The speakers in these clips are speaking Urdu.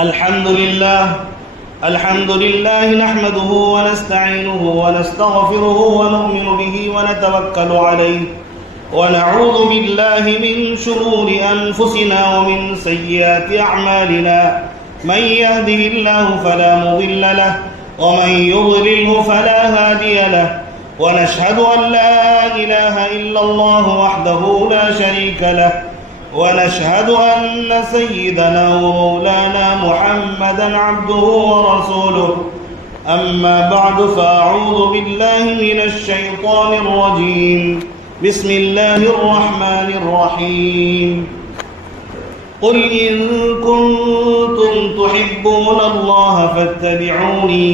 الحمد لله نحمده ونستعينه ونستغفره ونؤمن به ونتوكل عليه ونعوذ بالله من شرور أنفسنا ومن سيئات أعمالنا من يهده الله فلا مضل له ومن يضلله فلا هادي له ونشهد أن لا إله إلا الله وحده لا شريك له ونشهد أن سيدنا ومولانا محمدا عبده ورسوله أما بعد فأعوذ بالله من الشيطان الرجيم بسم الله الرحمن الرحيم قل إن كنتم تحبون الله فاتبعوني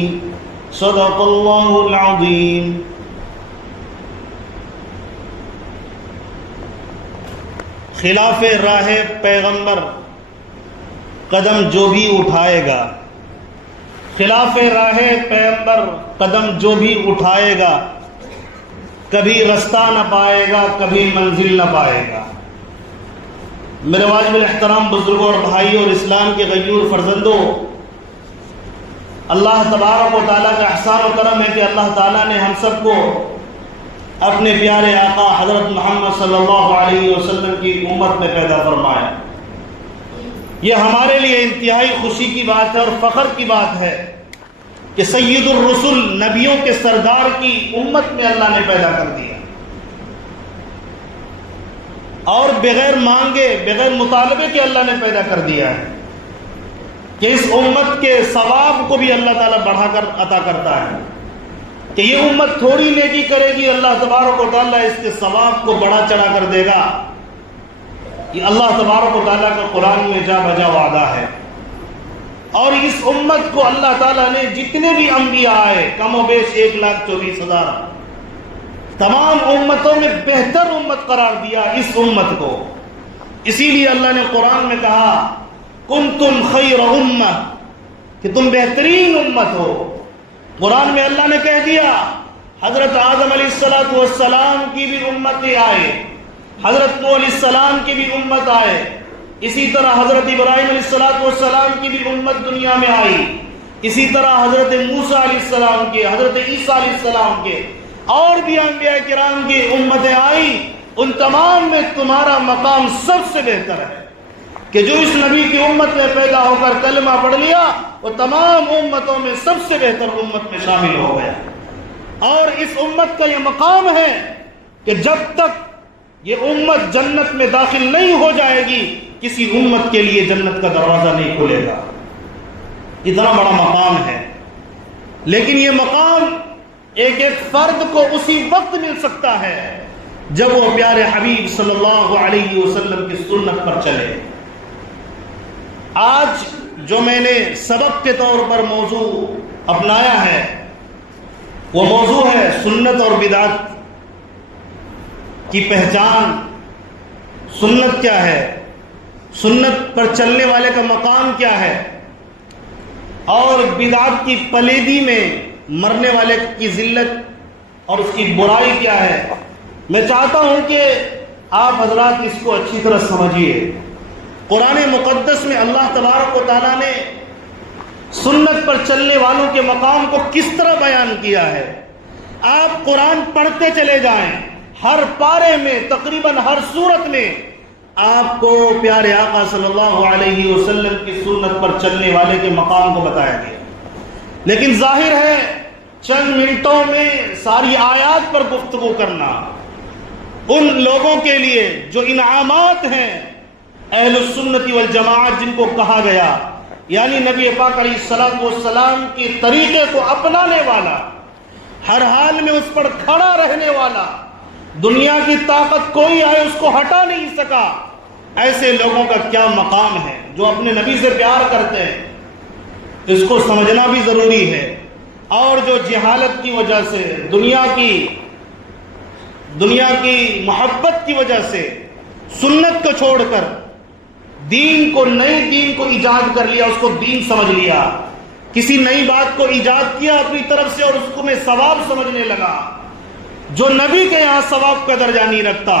صدق الله العظيم. خلاف راہ پیغمبر قدم جو بھی اٹھائے گا، خلاف راہ پیغمبر قدم جو بھی اٹھائے گا کبھی رستہ نہ پائے گا، کبھی منزل نہ پائے گا. میرے واجب الاحترام بزرگوں اور بھائیوں اور اسلام کے غیور فرزندوں، اللہ تبارک و تعالیٰ کا احسان و کرم ہے کہ اللہ تعالیٰ نے ہم سب کو اپنے پیارے آقا حضرت محمد صلی اللہ علیہ وسلم کی امت میں پیدا فرمایا. یہ ہمارے لیے انتہائی خوشی کی بات ہے اور فخر کی بات ہے کہ سید الرسل، نبیوں کے سردار کی امت میں اللہ نے پیدا کر دیا، اور بغیر مانگے بغیر مطالبے کے اللہ نے پیدا کر دیا ہے کہ اس امت کے ثواب کو بھی اللہ تعالیٰ بڑھا کر عطا کرتا ہے کہ یہ امت تھوڑی نیکی کرے گی، اللہ تبارک و تعالیٰ اس کے ثواب کو بڑا چڑھا کر دے گا. یہ اللہ تبارک و تعالیٰ کا قرآن میں جا بجا وعدہ ہے. اور اس امت کو اللہ تعالیٰ نے جتنے بھی انبیاء آئے، کم و بیش 1,24,000، تمام امتوں میں بہتر امت قرار دیا اس امت کو. اسی لیے اللہ نے قرآن میں کہا کنتم خیر امہ، کہ تم بہترین امت ہو. قرآن میں اللہ نے کہہ دیا حضرت آدم علیہ السلام کی بھی امت آئے، حضرت نوح علیہ السلام کی بھی امت آئے، اسی طرح حضرت ابراہیم علیہ السلام کی بھی امت دنیا میں آئی، اسی طرح حضرت موسیٰ علیہ السلام کے، حضرت عیسیٰ علیہ السلام کے، اور بھی انبیاء کرام کی امتیں آئی. ان تمام میں تمہارا مقام سب سے بہتر ہے کہ جو اس نبی کی امت میں پیدا ہو کر کلمہ پڑھ لیا وہ تمام امتوں میں سب سے بہتر امت میں شامل ہو گیا. اور اس امت کا یہ مقام ہے کہ جب تک یہ امت جنت میں داخل نہیں ہو جائے گی کسی امت کے لیے جنت کا دروازہ نہیں کھلے گا. اتنا بڑا مقام ہے، لیکن یہ مقام ایک ایک فرد کو اسی وقت مل سکتا ہے جب وہ پیارے حبیب صلی اللہ علیہ وسلم کی سنت پر چلے. آج جو میں نے سبق کے طور پر موضوع اپنایا ہے وہ موضوع ہے سنت اور بدعت کی پہچان. سنت کیا ہے، سنت پر چلنے والے کا مقام کیا ہے، اور بدعت کی پلیدی میں مرنے والے کی ذلت اور اس کی برائی کیا ہے. میں چاہتا ہوں کہ آپ حضرات اس کو اچھی طرح سمجھیے. قرآن مقدس میں اللہ تبارک و تعالیٰ نے سنت پر چلنے والوں کے مقام کو کس طرح بیان کیا ہے. آپ قرآن پڑھتے چلے جائیں، ہر پارے میں تقریباً ہر صورت میں آپ کو پیارے آقا صلی اللہ علیہ وسلم کی سنت پر چلنے والے کے مقام کو بتایا گیا. لیکن ظاہر ہے چند منٹوں میں ساری آیات پر گفتگو کرنا ان لوگوں کے لیے جو انعامات ہیں اہل السنت والجماعت جن کو کہا گیا، یعنی نبی پاک علیہ السلام کے طریقے کو اپنانے والا، ہر حال میں اس پر کھڑا رہنے والا، دنیا کی طاقت کوئی آئے اس کو ہٹا نہیں سکا، ایسے لوگوں کا کیا مقام ہے جو اپنے نبی سے پیار کرتے ہیں. اس کو سمجھنا بھی ضروری ہے. اور جو جہالت کی وجہ سے دنیا کی محبت کی وجہ سے سنت کو چھوڑ کر نئے دین کو ایجاد کر لیا، اس کو دین سمجھ لیا، کسی نئی بات کو ایجاد کیا اپنی طرف سے اور اس کو میں ثواب سمجھنے لگا، جو نبی کے یہاں ثواب کا درجہ نہیں رکھتا،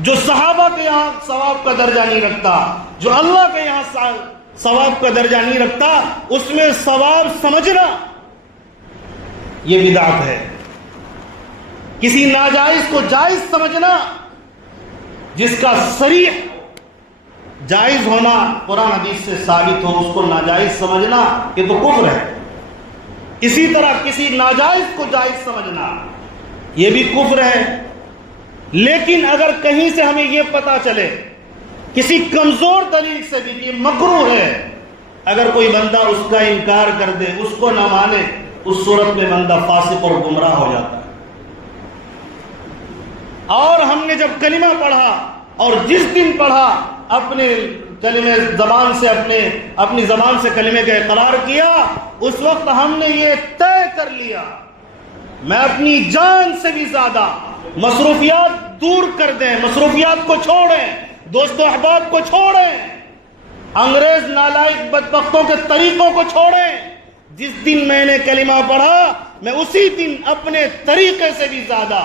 جو صحابہ کے یہاں ثواب کا درجہ نہیں رکھتا، جو اللہ کے یہاں ثواب کا درجہ نہیں رکھتا، اس میں ثواب سمجھنا یہ بدعت ہے۔ کسی ناجائز کو جائز سمجھنا، جس کا صریح جائز ہونا قرآن حدیث سے ثابت ہو، اس کو ناجائز سمجھنا یہ تو کفر ہے۔ اسی طرح کسی ناجائز کو جائز سمجھنا یہ بھی کفر ہے۔ لیکن اگر کہیں سے ہمیں یہ پتا چلے کسی کمزور دلیل سے بھی کہ مکروہ ہے، اگر کوئی بندہ اس کا انکار کر دے، اس کو نہ مانے، اس صورت میں بندہ فاسق اور گمراہ ہو جاتا ہے۔ اور ہم نے جب کلمہ پڑھا اور جس دن پڑھا اپنے کلمے زبان سے اپنی زبان سے کلمے کا اقرار کیا، اس وقت ہم نے یہ طے کر لیا میں اپنی جان سے بھی زیادہ مصروفیات دور کر دیں، مصروفیات کو چھوڑیں، دوست و احباب کو چھوڑیں، انگریز نالائق بدبختوں کے طریقوں کو چھوڑیں۔ جس دن میں نے کلمہ پڑھا میں اسی دن اپنے طریقے سے بھی زیادہ،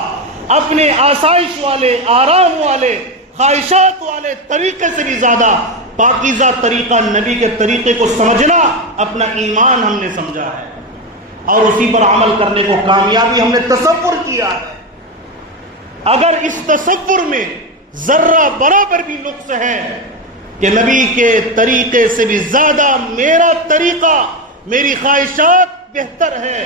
اپنے آسائش والے، آرام والے، خواہشات والے طریقے سے بھی زیادہ پاکیزہ طریقہ نبی کے طریقے کو سمجھنا اپنا ایمان ہم نے سمجھا ہے، اور اسی پر عمل کرنے کو کامیابی ہم نے تصور کیا ہے۔ اگر اس تصور میں ذرہ برابر بھی نقص ہے کہ نبی کے طریقے سے بھی زیادہ میرا طریقہ، میری خواہشات بہتر ہے،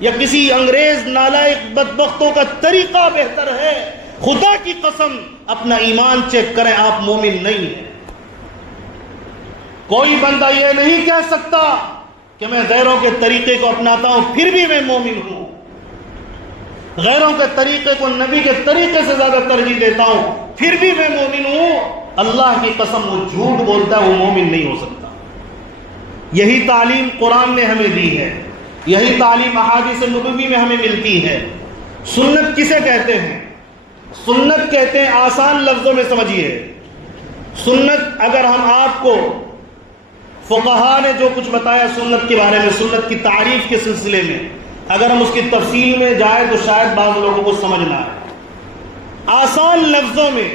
یا کسی انگریز نالائق بدبختوں کا طریقہ بہتر ہے، خدا کی قسم اپنا ایمان چیک کریں، آپ مومن نہیں ہیں۔ کوئی بندہ یہ نہیں کہہ سکتا کہ میں غیروں کے طریقے کو اپناتا ہوں پھر بھی میں مومن ہوں، غیروں کے طریقے کو نبی کے طریقے سے زیادہ ترجیح دیتا ہوں پھر بھی میں مومن ہوں، اللہ کی قسم وہ جھوٹ بولتا ہے، وہ مومن نہیں ہو سکتا۔ یہی تعلیم قرآن نے ہمیں دی ہے، یہی تعلیم احادیث نبوی میں ہمیں ملتی ہے۔ سنت کسے کہتے ہیں؟ سنت کہتے ہیں، آسان لفظوں میں سمجھیے، سنت اگر ہم آپ کو فقہا نے جو کچھ بتایا سنت کے بارے میں، سنت کی تعریف کے سلسلے میں اگر ہم اس کی تفصیل میں جائیں تو شاید بعض لوگوں کو سمجھنا ہے۔ آسان لفظوں میں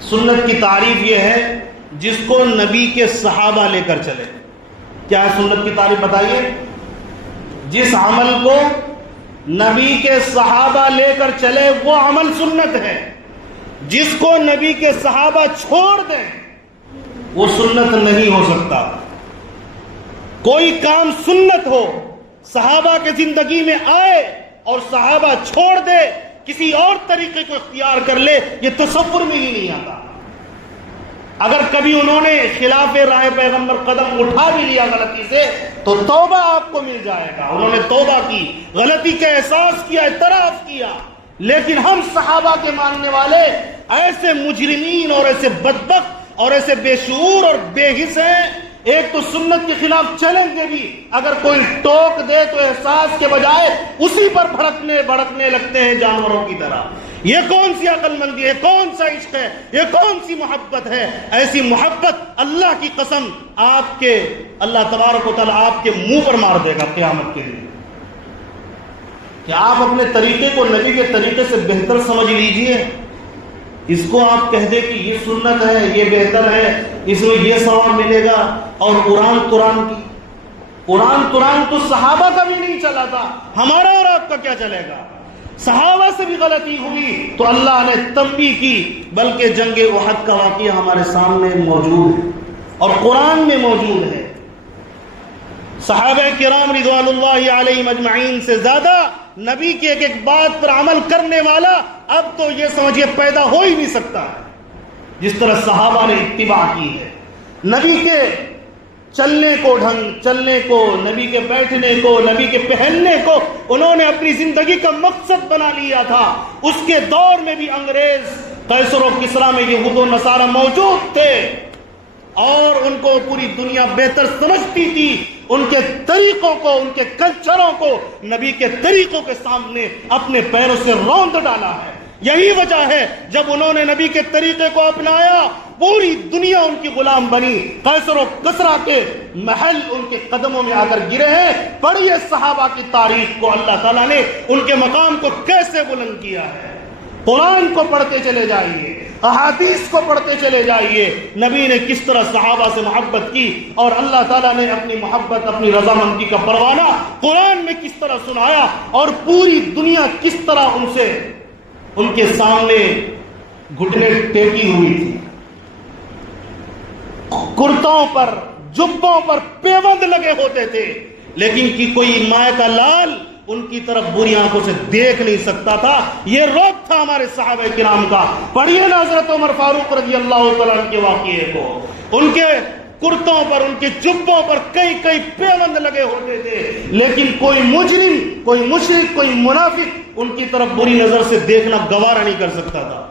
سنت کی تعریف یہ ہے جس کو نبی کے صحابہ لے کر چلے۔ کیا ہے سنت کی تعریف بتائیے؟ جس عمل کو نبی کے صحابہ لے کر چلے وہ عمل سنت ہے، جس کو نبی کے صحابہ چھوڑ دیں وہ سنت نہیں ہو سکتا۔ کوئی کام سنت ہو، صحابہ کے زندگی میں آئے اور صحابہ چھوڑ دے، کسی اور طریقے کو اختیار کر لے، یہ تصور میں ہی نہیں آتا۔ اگر کبھی انہوں نے خلاف رائے پیغمبر قدم اٹھا بھی لیا غلطی سے تو توبہ آپ کو مل جائے گا، انہوں نے توبہ کی، غلطی کا احساس کیا، اعتراف کیا۔ لیکن ہم صحابہ کے ماننے والے ایسے مجرمین اور ایسے بدبخت اور ایسے بے شعور اور بے حس ہیں، ایک تو سنت کے خلاف چلیں گے بھی، اگر کوئی ٹوک دے تو احساس کے بجائے اسی پر بھڑکنے لگتے ہیں جانوروں کی طرح۔ یہ کون سی عقل مندی ہے، کون سا عشق ہے، یہ کون سی محبت ہے؟ ایسی محبت اللہ کی قسم اللہ تبارک و تعالیٰ آپ کے منہ پر مار دے گا قیامت کے دن۔ کہ آپ اپنے طریقے کو نبی کے طریقے سے بہتر سمجھ لیجئے، اس کو آپ کہہ دیں کہ یہ سنت ہے، یہ بہتر ہے، اس میں یہ ثواب ملے گا، اور قرآن تو صحابہ کا بھی نہیں چلا تھا، ہمارا اور آپ کا کیا چلے گا؟ صحابہ سے بھی غلطی ہوئی تو اللہ نے تنبیہ کی، بلکہ جنگ احد کا واقعہ ہمارے سامنے موجود ہے اور قرآن میں موجود ہے۔ صحابہ کرام رضوان اللہ علیہم اجمعین سے زیادہ نبی کی ایک ایک بات پر عمل کرنے والا اب تو یہ سمجھیے پیدا ہو ہی نہیں سکتا جس طرح صحابہ نے اتباع کی ہے۔ نبی کے چلنے کو، چلنے کو، نبی کے بیٹھنے کو، نبی کے پہننے کو انہوں نے اپنی زندگی کا مقصد بنا لیا تھا۔ اس کے دور میں بھی انگریز قیصر و کسریٰ میں یہود و نصارہ موجود تھے اور ان کو پوری دنیا بہتر سمجھتی تھی۔ ان کے طریقوں کو، ان کے کلچروں کو نبی کے طریقوں کے سامنے اپنے پیروں سے روند ڈالا ہے۔ یہی وجہ ہے جب انہوں نے نبی کے طریقے کو اپنایا پوری دنیا ان کی غلام بنی۔ قیصر و کسریٰ کے محل ان کے قدموں میں آ کر گرے ہیں۔ پڑھیے صحابہ کی تاریخ کو، اللہ تعالیٰ نے ان کے مقام کو کیسے بلند کیا ہے۔ قرآن کو پڑھتے چلے جائیے، احادیث کو پڑھتے چلے جائیے، نبی نے کس طرح صحابہ سے محبت کی اور اللہ تعالیٰ نے اپنی محبت، اپنی رضامندی کا پروانہ قرآن میں کس طرح سنایا، اور پوری دنیا کس طرح ان کے سامنے گھٹنے ٹیکی ہوئی تھی، کرتوں پر، جبوں پر پیوند لگے ہوتے تھے، لیکن کوئی ماء کا لال ان کی طرف بری آنکھوں سے دیکھ نہیں سکتا تھا۔ یہ روب تھا ہمارے صحابہ کرام کا۔ پڑھیے نا حضرت عمر فاروق رضی اللہ تعالیٰ عنہ کے واقعے کو، ان کے کرتوں پر، ان کے جبوں پر کئی پیوند لگے ہوتے تھے، لیکن کوئی مجرم، کوئی مشرک، کوئی منافق ان کی طرف بری نظر سے دیکھنا گوارا نہیں کر سکتا تھا۔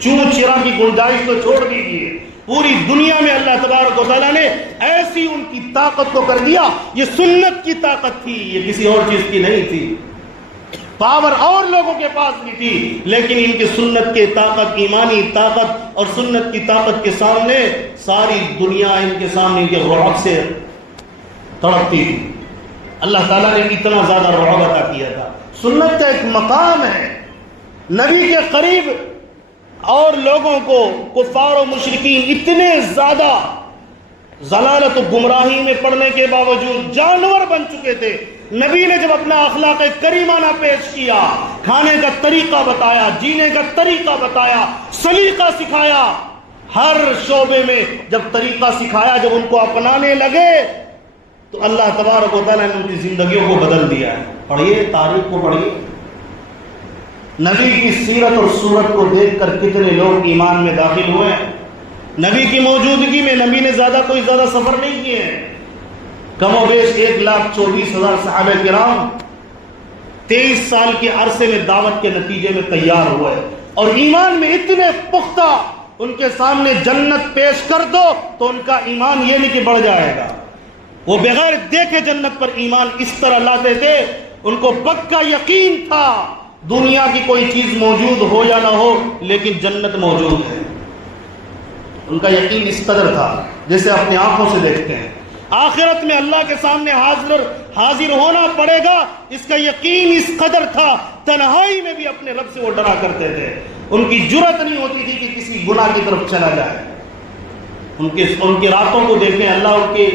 چون چرا کی گنجائش تو چھوڑ دیجیے، پوری دنیا میں اللہ تبارک و تعالیٰ نے ایسی ان کی طاقت کو کر دیا۔ یہ سنت کی طاقت تھی، یہ کسی اور چیز کی نہیں تھی۔ پاور اور لوگوں کے پاس بھی تھی، لیکن ان کی سنت کی طاقت، ایمانی طاقت اور سنت کی طاقت کے سامنے ساری دنیا ان کے سامنے ان کے رعب سے تڑپتی تھی۔ اللہ تعالیٰ نے اتنا زیادہ رعب عطا کیا تھا۔ سنت کا ایک مقام ہے، نبی کے قریب اور لوگوں کو کفار و مشرکین اتنے زیادہ ضلالت و گمراہی میں پڑنے کے باوجود جانور بن چکے تھے۔ نبی نے جب اپنا اخلاق کریمانہ پیش کیا، کھانے کا طریقہ بتایا، جینے کا طریقہ بتایا، سلیقہ سکھایا، ہر شعبے میں جب طریقہ سکھایا، جب ان کو اپنانے لگے تو اللہ تبارک و تعالیٰ نے ان کی زندگیوں کو بدل دیا ہے۔ پڑھیے تاریخ کو، پڑھیے نبی کی سیرت اور صورت کو دیکھ کر کتنے لوگ ایمان میں داخل ہوئے ہیں۔ نبی کی موجودگی میں نبی نے کوئی زیادہ سفر نہیں کیے ہیں، کم و بیش 1,24,000 صحابہ کرام 23 سال کے عرصے میں دعوت کے نتیجے میں تیار ہوئے، اور ایمان میں اتنے پختہ، ان کے سامنے جنت پیش کر دو تو ان کا ایمان یہ نہیں کہ بڑھ جائے گا، وہ بغیر دیکھے جنت پر ایمان اس طرح لاتے تھے۔ ان کو پکا یقین تھا دنیا کی کوئی چیز موجود ہو یا نہ ہو لیکن جنت موجود ہے۔ ان کا یقین اس قدر تھا جیسے اپنی آنکھوں سے دیکھتے ہیں۔ آخرت میں اللہ کے سامنے حاضر ہونا پڑے گا، اس کا یقین اس قدر تھا، تنہائی میں بھی اپنے رب سے وہ ڈرا کرتے تھے۔ ان کی جرأت نہیں ہوتی تھی کہ کسی گناہ کی طرف چلا جائے۔ ان کی راتوں کو دیکھیں، اللہ ان کی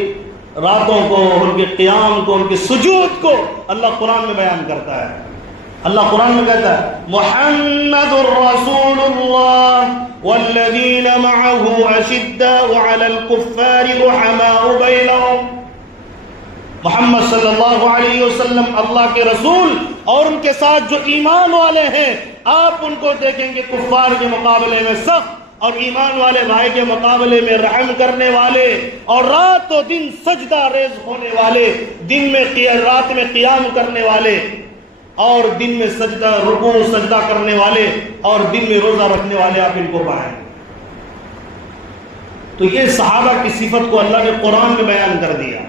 راتوں کو، ان کے قیام کو، ان کے سجود کو اللہ قرآن میں بیان کرتا ہے۔ اللہ قرآن میں کہتا ہے محمد رسول اللہ والذین معه اشداء علی الکفار رحماء بینہم۔ محمد صلی اللہ علیہ وسلم اللہ کے رسول اور ان کے ساتھ جو ایمان والے ہیں، آپ ان کو دیکھیں گے کفار کے مقابلے میں سخت اور ایمان والے بھائی کے مقابلے میں رحم کرنے والے، اور رات و دن سجدہ ریز ہونے والے، دن میں رات میں قیام کرنے والے اور دن میں سجدہ رکوع سجدہ کرنے والے اور دن میں روزہ رکھنے والے، آپ ان کو پائیں۔ تو یہ صحابہ کی صفت کو اللہ نے قرآن میں بیان کر دیا۔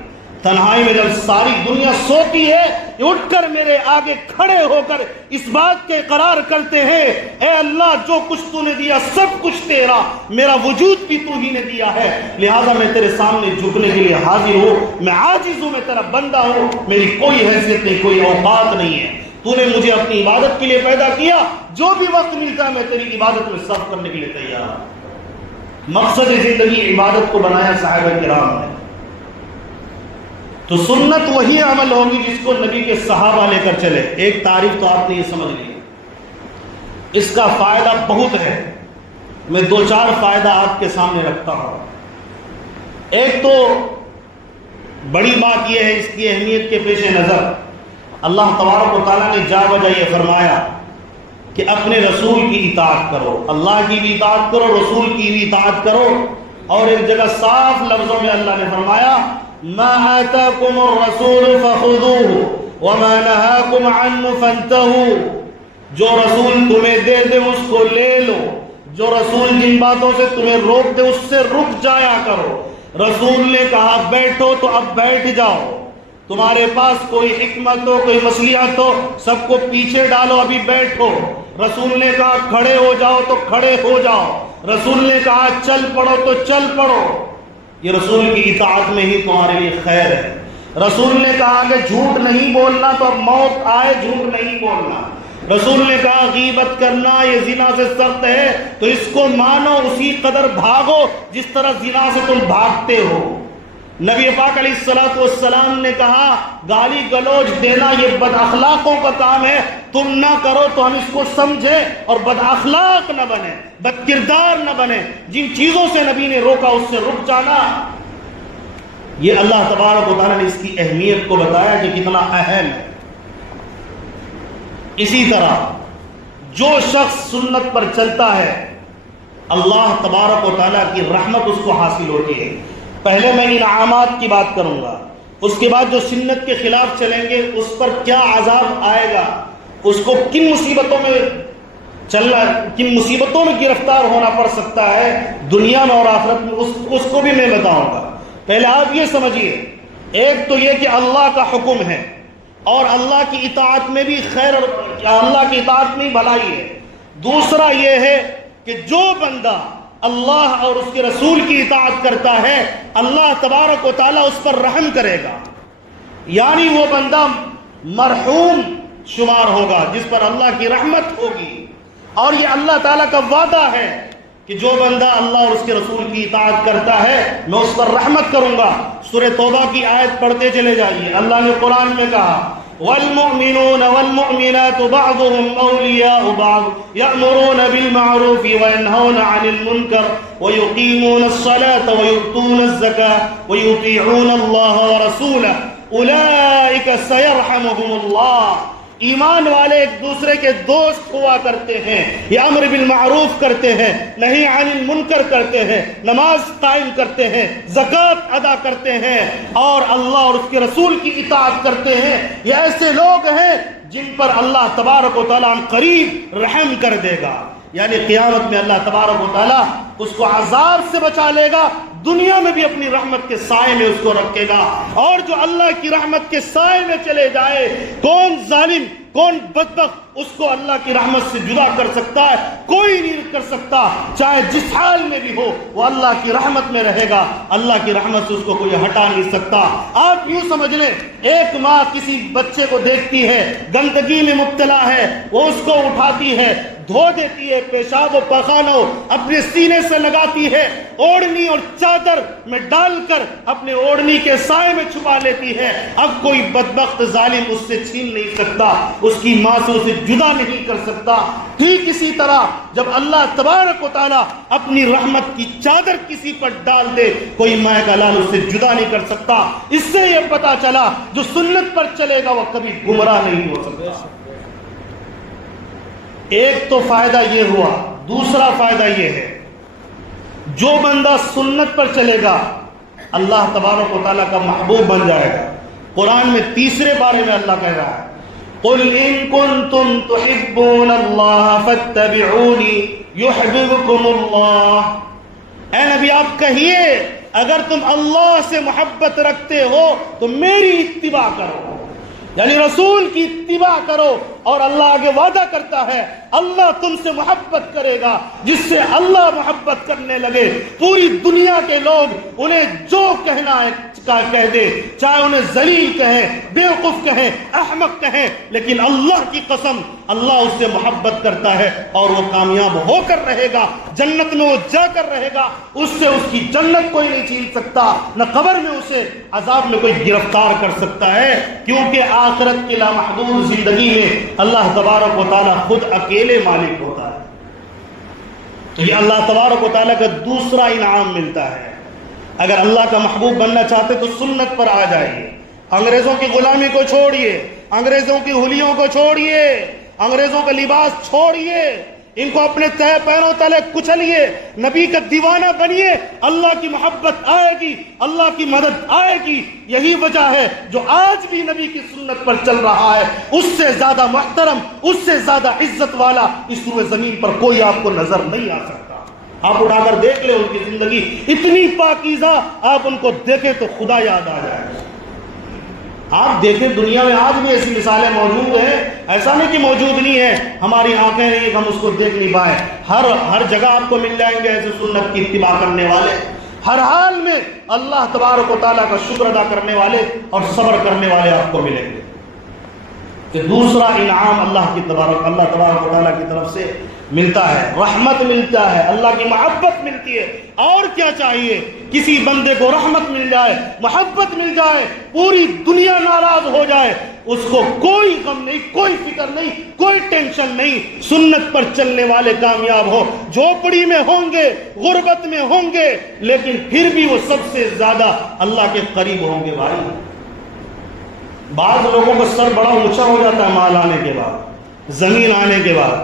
تنہائی میں جب ساری دنیا سوتی ہے، اٹھ کر میرے آگے کھڑے ہو کر اس بات کے اقرار کرتے ہیں، اے اللہ جو کچھ تو نے دیا سب کچھ تیرا، میرا وجود بھی تو ہی نے دیا ہے، لہذا میں تیرے سامنے جھکنے کے لیے حاضر ہوں، میں عاجز ہوں، میں تیرا بندہ ہوں، میری کوئی حیثیت نہیں، کوئی اوقات نہیں ہے، تو نے مجھے اپنی عبادت کے لیے پیدا کیا، جو بھی وقت ملتا ہے میں تیری عبادت میں صرف کرنے کے لیے تیار ہوں۔ مقصد زندگی عبادت کو بنایا صحابہ کرام نے۔ تو سنت وہی عمل ہوگی جس کو نبی کے صحابہ لے کر چلے۔ ایک تعریف تو آپ نے یہ سمجھ لی، اس کا فائدہ بہت ہے، میں 2-4 فائدہ آپ کے سامنے رکھتا ہوں۔ ایک تو بڑی بات یہ ہے، اس کی اہمیت کے پیش نظر اللہ تبارک و تعالیٰ نے جا بجا یہ فرمایا کہ اپنے رسول کی اطاعت کرو، اللہ کی بھی اطاعت کرو، رسول کی بھی اطاعت کرو، اور ایک جگہ صاف لفظوں میں اللہ نے فرمایا ما آتاکم الرسول فخذوه وما نهاکم عنہ فانتہوا، جو رسول تمہیں دے دے اس کو لے لو، جو رسول جن باتوں سے تمہیں روک دے اس سے رک جایا کرو۔ رسول نے کہا بیٹھو تو اب بیٹھ جاؤ، تمہارے پاس کوئی حکمت ہو، کوئی مصلحت ہو، سب کو پیچھے ڈالو، ابھی بیٹھو۔ رسول نے کہا کھڑے ہو جاؤ تو کھڑے ہو جاؤ، رسول نے کہا چل پڑو تو چل پڑو۔ یہ رسول کی اطاعت میں ہی تمہارے لیے خیر ہے۔ رسول نے کہا کہ جھوٹ نہیں بولنا، تو اب موت آئے جھوٹ نہیں بولنا۔ رسول نے کہا غیبت کرنا یہ زنا سے سخت ہے تو اس کو مانو اسی قدر بھاگو جس طرح زنا سے تم بھاگتے ہو۔ نبی پاک علیہ الصلوۃ والسلام نے کہا گالی گلوچ دینا یہ بد اخلاقوں کا کام ہے، تم نہ کرو تو ہم اس کو سمجھیں اور بد اخلاق نہ بنے، بد کردار نہ بنے۔ جن چیزوں سے نبی نے روکا اس سے رک جانا۔ یہ اللہ تبارک و تعالیٰ نے اس کی اہمیت کو بتایا کہ کتنا اہم ہے۔ اسی طرح جو شخص سنت پر چلتا ہے اللہ تبارک و تعالیٰ کی رحمت اس کو حاصل ہوتی ہے۔ پہلے میں انعامات کی بات کروں گا، اس کے بعد جو سنت کے خلاف چلیں گے اس پر کیا عذاب آئے گا، اس کو کن مصیبتوں میں کن مصیبتوں میں گرفتار ہونا پڑ سکتا ہے دنیا میں اور آخرت میں، اس کو بھی میں بتاؤں گا۔ پہلے آپ یہ سمجھیے، ایک تو یہ کہ اللہ کا حکم ہے اور اللہ کی اطاعت میں بھی خیر اور اللہ کی اطاعت میں بھلائی ہے۔ دوسرا یہ ہے کہ جو بندہ اللہ اور اس کے رسول کی اطاعت کرتا ہے اللہ تبارک و تعالیٰ اس پر رحم کرے گا، یعنی وہ بندہ مرحوم شمار ہوگا جس پر اللہ کی رحمت ہوگی۔ اور یہ اللہ تعالیٰ کا وعدہ ہے کہ جو بندہ اللہ اور اس کے رسول کی اطاعت کرتا ہے میں اس پر رحمت کروں گا۔ سورہ توبہ کی آیت پڑھتے چلے جائیے، اللہ نے قرآن میں کہا والمؤمنون والمؤمنات بعضهم أولياء بعض يأمرون بالمعروف وينهون عن المنكر ويقيمون الصلاة ويؤتون الزكاة ويطيعون الله ورسوله أولئك سيرحمهم الله۔ ایمان والے ایک دوسرے کے دوست ہوا کرتے ہیں، یہ امر بالمعروف کرتے ہیں، نہی عن المنکر کرتے ہیں، نماز قائم کرتے ہیں، زکوٰۃ ادا کرتے ہیں اور اللہ اور اس کے رسول کی اطاعت کرتے ہیں۔ یہ ایسے لوگ ہیں جن پر اللہ تبارک و تعالیٰ قریب رحم کر دے گا، یعنی قیامت میں اللہ تبارک و تعالیٰ اس کو عذاب سے بچا لے گا، دنیا میں بھی اپنی رحمت کے سائے میں اس کو رکھے گا۔ اور جو اللہ کی رحمت کے سائے میں چلے جائے، کون ظالم کون بدبخت اس کو اللہ کی رحمت سے جدا کر سکتا ہے؟ کوئی نہیں کر سکتا، چاہے جس حال میں بھی ہو وہ اللہ کی رحمت میں رہے گا، اللہ کی رحمت سے اس کو کوئی ہٹا نہیں سکتا۔ آپ یوں سمجھ لیں، ایک ماں کسی بچے کو دیکھتی ہے گندگی میں مبتلا ہے، وہ اس کو اٹھاتی ہے، دھو دیتی ہے، پیشاب و پخانہ اپنے سینے سے لگاتی ہے، اوڑھنی اور چادر میں ڈال کر اپنے اوڑھنی کے سائے میں چھپا لیتی ہے۔ اب کوئی بدبخت ظالم اس سے چھین نہیں سکتا، اس کی ماں سے اسے جدا نہیں کر سکتا۔ ٹھیک اسی طرح جب اللہ تبارک و تعالیٰ اپنی رحمت کی چادر کسی پر ڈال دے، کوئی ماں کا لال اس سے جدا نہیں کر سکتا۔ اس سے یہ پتا چلا جو سنت پر چلے گا وہ کبھی گمراہ نہیں ہو سکتا۔ ایک تو فائدہ یہ ہوا، دوسرا فائدہ یہ ہے جو بندہ سنت پر چلے گا اللہ تبارک و تعالیٰ کا محبوب بن جائے گا۔ قرآن میں تیسرے بارے میں اللہ کہہ رہا ہے قُلْ إِن كُنتُمْ تُحِبُّونَ اللَّهَ فَاتَّبِعُونِي يُحْبِبْكُمُ اللَّهُ۔ اے نبی آپ کہیے اگر تم اللہ سے محبت رکھتے ہو تو میری اتباع کرو، یعنی رسول کی اتباع کرو۔ اور اللہ آگے وعدہ کرتا ہے اللہ تم سے محبت کرے گا، جس سے اللہ محبت کرنے لگے پوری دنیا کے لوگ انہیں جو کہنا ہے کہہ دے، چاہے انہیں ذلیل کہیں، بیوقوف کہیں، احمق کہیں، لیکن اللہ کی قسم اللہ اس سے محبت کرتا ہے اور وہ کامیاب ہو کر رہے گا، جنت میں وہ جا کر رہے گا، اس سے اس کی جنت کوئی نہیں چھین سکتا، نہ قبر میں اسے عذاب میں کوئی گرفتار کر سکتا ہے، کیونکہ آخرت کی لامحدود زندگی میں اللہ تبارک و تعالیٰ خود اکیلے مالک ہوتا ہے۔ تو یہ اللہ تبارک و تعالیٰ کا دوسرا انعام ملتا ہے۔ اگر اللہ کا محبوب بننا چاہتے تو سنت پر آ جائیے، انگریزوں کی غلامی کو چھوڑیے، انگریزوں کی ہولیوں کو چھوڑیے، انگریزوں کا لباس چھوڑیے، ان کو اپنے تہہ پیروں تلے کچلیے، نبی کا دیوانہ بنیے، اللہ کی محبت آئے گی، اللہ کی مدد آئے گی۔ یہی وجہ ہے جو آج بھی نبی کی سنت پر چل رہا ہے اس سے زیادہ محترم، اس سے زیادہ عزت والا اس روئے زمین پر کوئی آپ کو نظر نہیں آ سکتا۔ آپ اٹھا کر دیکھ لیں ان کی زندگی اتنی پاکیزہ، آپ ان کو دیکھیں تو خدا یاد آ جائے۔ آپ دیکھیں دنیا میں آج بھی ایسی مثالیں موجود ہیں، ایسا نہیں کہ موجود نہیں ہے، ہماری آنکھیں نہیں کہ ہم اس کو دیکھ نہیں پائے، ہر جگہ آپ کو مل جائیں گے ایسے سنت کی اتباع کرنے والے، ہر حال میں اللہ تبارک و تعالیٰ کا شکر ادا کرنے والے اور صبر کرنے والے آپ کو ملیں گے۔ کہ دوسرا انعام اللہ تبارک و تعالیٰ کی طرف سے ملتا ہے، رحمت ملتا ہے، اللہ کی محبت ملتی ہے۔ اور کیا چاہیے؟ کسی بندے کو رحمت مل جائے، محبت مل جائے، پوری دنیا ناراض ہو جائے، اس کو کوئی غم نہیں، کوئی فکر نہیں، کوئی ٹینشن نہیں۔ سنت پر چلنے والے کامیاب ہو، جھوپڑی میں ہوں گے، غربت میں ہوں گے، لیکن پھر بھی وہ سب سے زیادہ اللہ کے قریب ہوں گے۔ بھائی بعض لوگوں کا سر بڑا اونچا ہو جاتا ہے مال آنے کے بعد، زمین آنے کے بعد،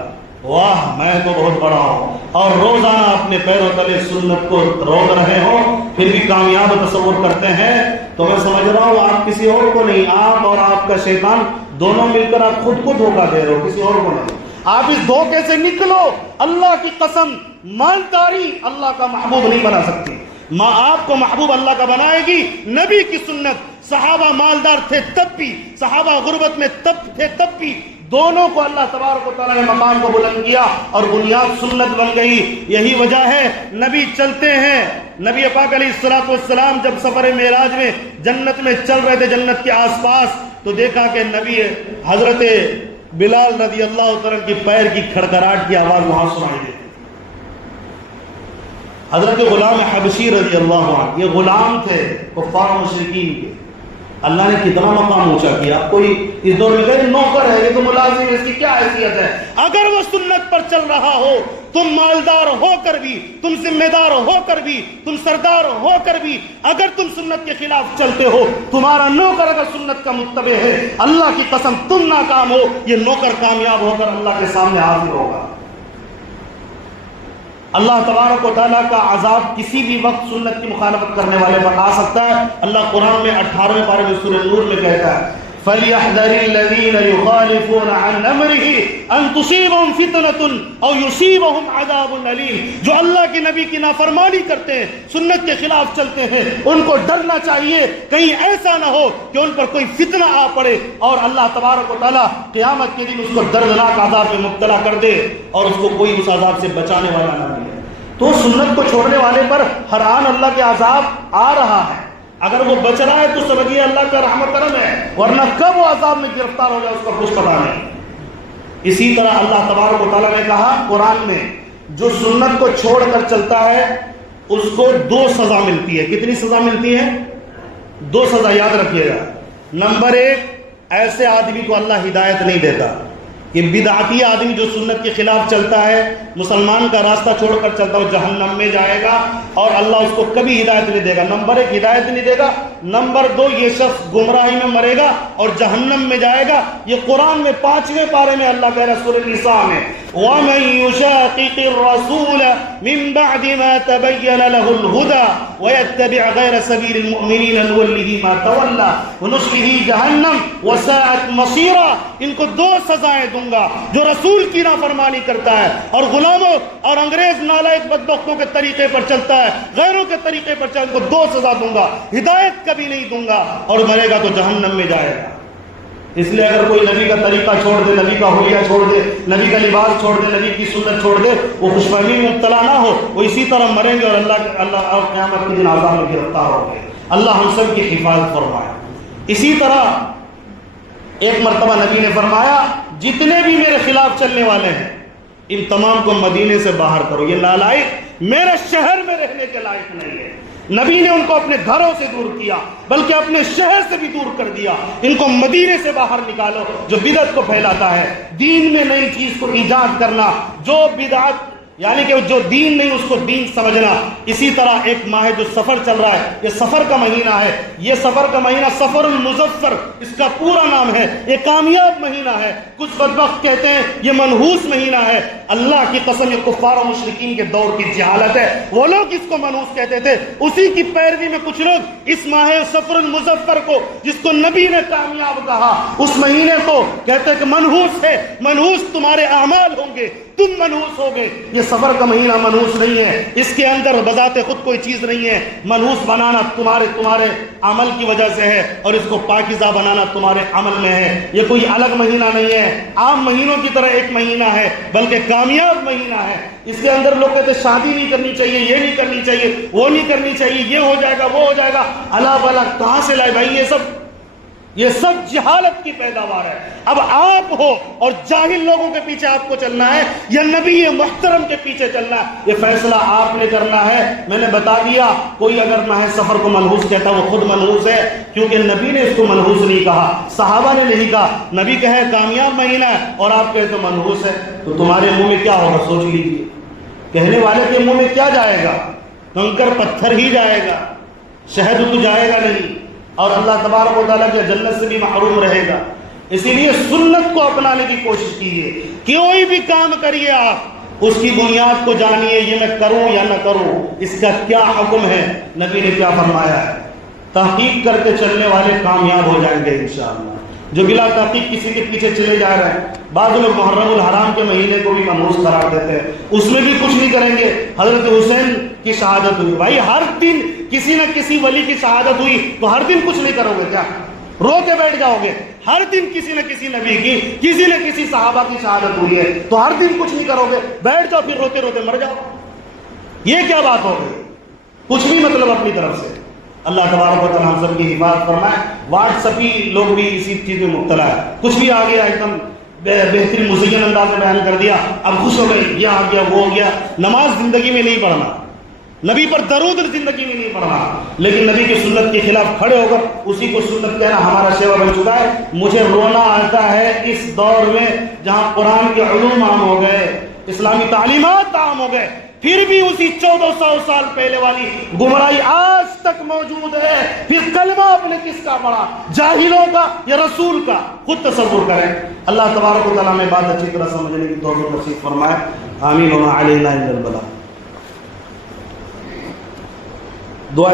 واہ میں تو بہت بڑا ہوں، اور روزانہ اپنے پیروں تلے سنت کو روک رہے ہو، پھر بھی کامیاب تصور کرتے ہیں۔ تو میں سمجھ رہا ہوں آپ کسی اور کو نہیں، آپ اور آپ کا شیطان دونوں مل کر آپ خود کو دھوکہ دے رہے ہو، کسی اور کو نہیں۔ آپ اس دھوکے سے نکلو۔ اللہ کی قسم، مالداری اللہ کا محبوب نہیں بنا سکتی۔ ماں آپ کو محبوب اللہ کا بنائے گی نبی کی سنت۔ صحابہ مالدار تھے تب بھی، صحابہ غربت میں تب بھی، دونوں کو اللہ تبارک و تعالیٰ نے مقام کو بلند کیا اور بنیاد سنت بن گئی۔ یہی وجہ ہے نبی چلتے ہیں، نبی پاک علیہ السلام جب سفر معراج میں جنت میں چل رہے تھے، جنت کے آس پاس، تو دیکھا کہ نبی حضرت بلال رضی اللہ عنہ کی پیر کی کھڑکھڑاہٹ کی آواز وہاں سنائی دیتی۔ حضرت غلام حبشی رضی اللہ عنہ، یہ غلام تھے کفار و مشرکین کے، اللہ نے کتنا مقام اونچا کیا۔ کوئی اس دور میں کہے نوکر ہے، یہ تو ملازم ہے، اس کی کیا حیثیت ہے؟ اگر وہ سنت پر چل رہا ہو، تم مالدار ہو کر بھی، تم ذمہ دار ہو کر بھی، تم سردار ہو کر بھی، اگر تم سنت کے خلاف چلتے ہو، تمہارا نوکر اگر سنت کا متبع ہے، اللہ کی قسم تم ناکام ہو، یہ نوکر کامیاب ہو کر اللہ کے سامنے حاضر ہوگا۔ اللہ تبارک و تعالیٰ کا عذاب کسی بھی وقت سنت کی مخالفت کرنے والے پر آ سکتا ہے۔ اللہ قرآن میں 18ویں پارے میں سورہ نور میں کہتا ہے فَلْيَحْذَرِ الَّذِينَ يُخَالِفُونَ عَنْ أَمْرِهِ أَن تُصِيبَهُمْ فِتْنَةٌ أَوْ يُصِيبَهُمْ عَذَابٌ أَلِيمٌ۔ جو اللہ کے نبی کی نافرمانی کرتے ہیں، سنت کے خلاف چلتے ہیں، ان کو ڈرنا چاہیے کہیں ایسا نہ ہو کہ ان پر کوئی فتنہ آ پڑے اور اللہ تبارک و تعالیٰ قیامت کے دن اس کو دردناک عذاب میں مبتلا کر دے اور اس کو کوئی اس عذاب سے بچانے والا نہ ملے۔ تو سنت کو چھوڑنے والے پر ہر آن اللہ کے عذاب آ رہا ہے۔ اگر وہ بچ رہا ہے تو سمجھیے اللہ کا رحمت کرم ہے، ورنہ کب وہ عذاب میں گرفتار ہو جائے اس کا کچھ پتہ نہیں۔ اسی طرح اللہ تبارک و تعالیٰ نے کہا قرآن میں، جو سنت کو چھوڑ کر چلتا ہے اس کو 2 سزا ملتی ہے۔ کتنی سزا ملتی ہے؟ 2 سزا یاد رکھیے گا۔ نمبر 1، ایسے آدمی کو اللہ ہدایت نہیں دیتا۔ یہ بدعتی آدمی جو سنت کے خلاف چلتا ہے، مسلمان کا راستہ چھوڑ کر چلتا ہے، وہ جہنم میں جائے گا اور اللہ اس کو کبھی ہدایت نہیں دے گا۔ نمبر 1 ہدایت نہیں دے گا، نمبر 2 یہ شخص گمراہی میں مرے گا اور جہنم میں جائے گا۔ یہ قرآن میں 5ویں پارے میں اللہ کہہ رہا ہے سورہ نساء میں وَمَن يُشَاقِقِ الرَّسُولَ مِن بَعْدِ مَا تَبَيَّنَ لَهُ الْهُدَى وَيَتَّبِعْ غَيْرَ سَبِيلِ الْمُؤْمِنِينَ نُوَلِّهِ مَا تَوَلَّى وَنُصْلِهِ جَهَنَّمَ وَسَاءَتْ مَصِيرًا۔ ان کو 2 سزائیں دوں گا، جو رسول کی نافرمانی کرتا ہے اور غلاموں اور انگریز نالائق بدبختوں کے طریقے پر چلتا ہے، غیروں کے طریقے پر چلتا ہے، ان کو 2 سزا دوں گا، ہدایت کبھی نہیں دوں گا، اور مرے گا تو جہنم میں جائے گا۔ اس لیے اگر کوئی نبی کا طریقہ چھوڑ دے، نبی کا حلیہ چھوڑ دے، نبی کا لباس چھوڑ دے، نبی کی سنت چھوڑ دے، وہ خوش فہمی میں مبتلا نہ ہو، وہ اسی طرح مریں گے اور اللہ اور قیامت کے دن عذاب میں گرفتار ہوں گے۔ اللہ ہم سب کی حفاظت فرمائے۔ اسی طرح ایک مرتبہ نبی نے فرمایا جتنے بھی میرے خلاف چلنے والے ہیں ان تمام کو مدینے سے باہر کرو، یہ نالائق میرے شہر میں رہنے کے لائق نہیں ہے۔ نبی نے ان کو اپنے گھروں سے دور کیا، بلکہ اپنے شہر سے بھی دور کر دیا۔ ان کو مدینے سے باہر نکالو جو بدعت کو پھیلاتا ہے، دین میں نئی چیز کو ایجاد کرنا، جو بدعت یعنی کہ جو دین نہیں اس کو دین سمجھنا۔ اسی طرح ایک ماہ جو سفر چل رہا ہے، یہ سفر کا مہینہ ہے، یہ سفر کا مہینہ سفر المظفر اس کا پورا نام ہے، یہ کامیاب مہینہ ہے۔ کچھ بدبخت کہتے ہیں یہ منحوس مہینہ ہے، اللہ کی قسم یہ کفار و مشرکین کے دور کی جہالت ہے۔ وہ لوگ اس کو منحوس کہتے تھے، اسی کی پیروی میں کچھ لوگ اس ماہ سفر المظفر کو، جس کو نبی نے کامیاب کہا، اس مہینے کو کہتے ہیں کہ منحوس ہے، منحوس تمہارے اعمال ہوں گے، تم منحوس ہو گئے۔ یہ سفر کا مہینہ منحوس نہیں ہے، اس کے اندر بذات خود کوئی چیز نہیں ہے۔ منحوس بنانا تمہارے عمل کی وجہ سے ہے اور اس کو پاکیزہ بنانا تمہارے عمل میں ہے۔ یہ کوئی الگ مہینہ نہیں ہے، عام مہینوں کی طرح ایک مہینہ ہے، بلکہ کامیاب مہینہ ہے۔ اس کے اندر لوگ کہتے ہیں شادی نہیں کرنی چاہیے، یہ نہیں کرنی چاہیے، وہ نہیں کرنی چاہیے، یہ ہو جائے گا وہ ہو جائے گا، اللہ بلا کہاں سے لائے بھائی یہ سب؟ یہ سب جہالت کی پیداوار ہے. اب آپ ہو اور جاہل لوگوں کے پیچھے آپ کو چلنا ہے یا نبی محترم کے پیچھے چلنا ہے, یہ فیصلہ آپ نے کرنا ہے. میں نے بتا دیا, کوئی اگر نہ ہے سفر کو منحوس کہتا وہ خود منحوس ہے, کیونکہ نبی نے اس کو منحوس نہیں کہا, صحابہ نے نہیں کہا. نبی کہے کامیاب مہینہ ہے اور آپ کہے تو منحوس ہے, تو تمہارے منہ میں کیا ہوگا سوچ لیجیے. کہنے والے کے منہ میں کیا جائے گا؟ کنکر پتھر ہی جائے گا, شہد تو جائے گا نہیں, اور اللہ تبارک و تعالیٰ کی جنت سے بھی محروم رہے گا. اسی لیے سنت کو اپنانے کی کوشش کیجیے. کوئی بھی کام کریے آپ اس کی بنیاد کو جانیے, یہ میں کروں یا نہ کروں, اس کا کیا حکم ہے, نبی نے کیا فرمایا ہے. تحقیق کر کے چلنے والے کامیاب ہو جائیں گے انشاءاللہ. جو بلا تحقیق کسی کے پیچھے چلے جا رہے ہیں, بعض لوگ محرم الحرام کے مہینے کو بھی منحوس قرار دیتے ہیں, اس میں بھی کچھ نہیں کریں گے. حضرت حسین کی شہادت ہوئی, بھائی ہر دن کسی نہ کسی ولی کی شہادت ہوئی, تو ہر دن کچھ نہیں کرو گے کیا؟ رو کے بیٹھ جاؤ گے؟ ہر دن کسی نہ کسی نبی کی, کسی نہ کسی صحابہ کی شہادت ہوئی ہے, تو ہر دن کچھ نہیں کرو گے, بیٹھ جاؤ پھر روتے روتے مر جاؤ. یہ کیا بات ہو گئی؟ کچھ نہیں مطلب اپنی طرف سے. اللہ تبارک و تعالیٰ ہم سب کی حفاظت فرمائے. واٹس ایپ ہی لوگ بھی اسی چیز میں مبتلا ہے, کچھ بھی آ گیا ایک دم بہترین مزین انداز میں بیان کر دیا, اب خوش ہو گئے, یہ آ گیا وہ ہو گیا. نماز زندگی میں نہیں پڑھنا, نبی پر درود زندگی میں نہیں پڑھنا, لیکن نبی کی سنت کے خلاف کھڑے ہو کر اسی کو سنت کہنا ہمارا شیوا بن چکا ہے. مجھے رونا آتا ہے اس دور میں جہاں قرآن کے علوم عام ہو گئے, اسلامی تعلیمات عام ہو گئے, پھر بھی اسی 1400 سال پہلے والی گمراہی آج تک موجود ہے. پھر کلمہ اپنے کس کا پڑا, جاہلوں کا یا رسول کا؟ خود تصور کریں. اللہ تبارک و تعالیٰ میں بات اچھی طرح سمجھنے کی توفیق نصیب فرمائے. آمین. وما علینا الا البلاغ. دعا